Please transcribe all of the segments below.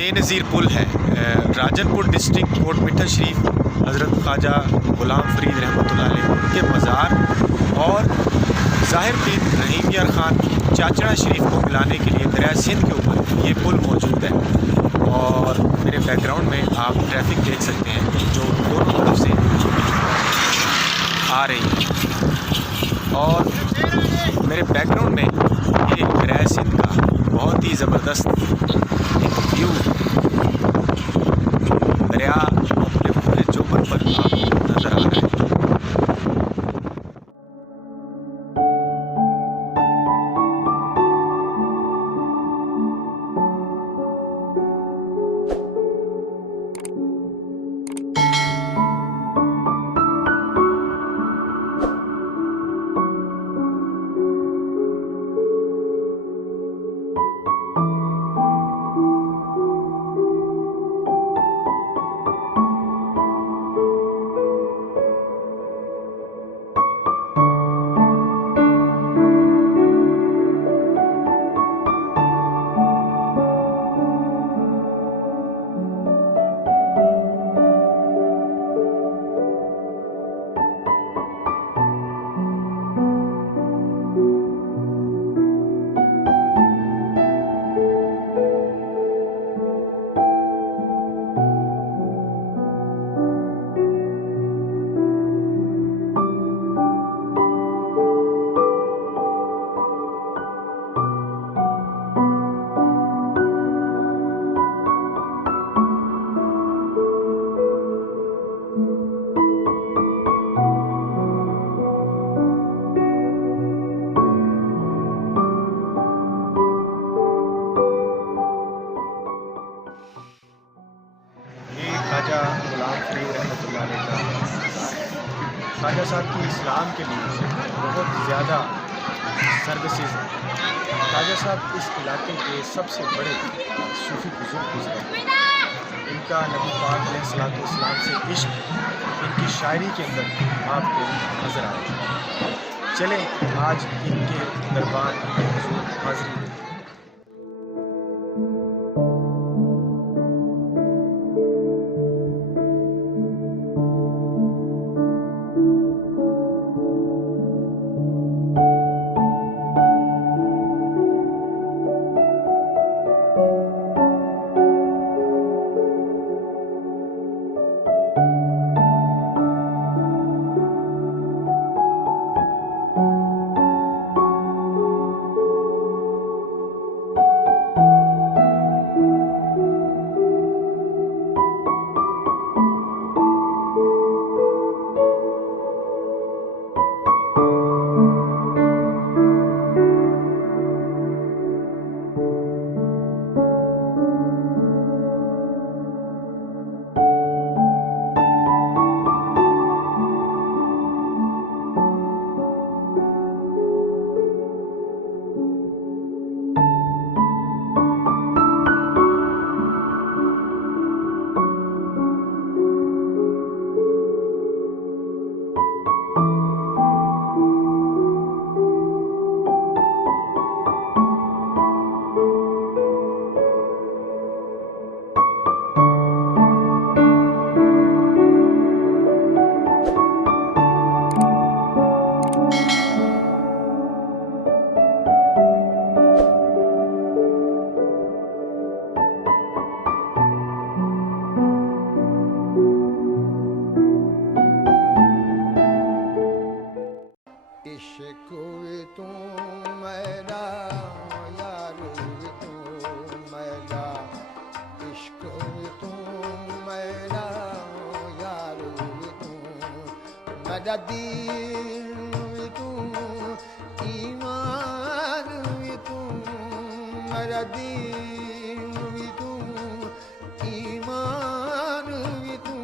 बेनज़ीर पुल है। Rajanpur district coat मिठा शरीफ हज़रत ख्वाजा गुलाम फरीद रहमतुल्लाह अलैह के मज़ार और ज़ाहिर पीर रहीम यार ख़ान चाचड़ा शरीफ को मिलाने के लिए दरिया सिंध के ऊपर ये पुल मौजूद है। और मेरे बैकग्राउंड में आप ट्रैफिक देख सकते हैं जो दोनों तरफ से आ रही है। और मेरे बैकग्राउंड में ये दरिया सिंध का बहुत ही ज़बरदस्त व्यू दरिया अपने पूरे चौपर पर आपको नज़र आ रहा है। ख्वाजा गुलाम फरीद रहमतुल्लाह अलैह का ख्वाजा साहब की इस्लाम के लिए बहुत ज़्यादा सर्विसेज हैं। ख्वाजा साहब इस इलाके के सबसे बड़े सूफी बुजुर्ग गुजरे। इनका नबी पाक अलैहिस्सलाम से इश्क इनकी शायरी के अंदर आपको नज़र आता है। चलें आज इनके दरबार में हुजूर हाज़िरी दें। मेरा दीन भी तू, ईमान भी तू, मेरा दीन भी तू, ईमान भी तू,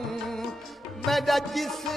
मेरा जिस्म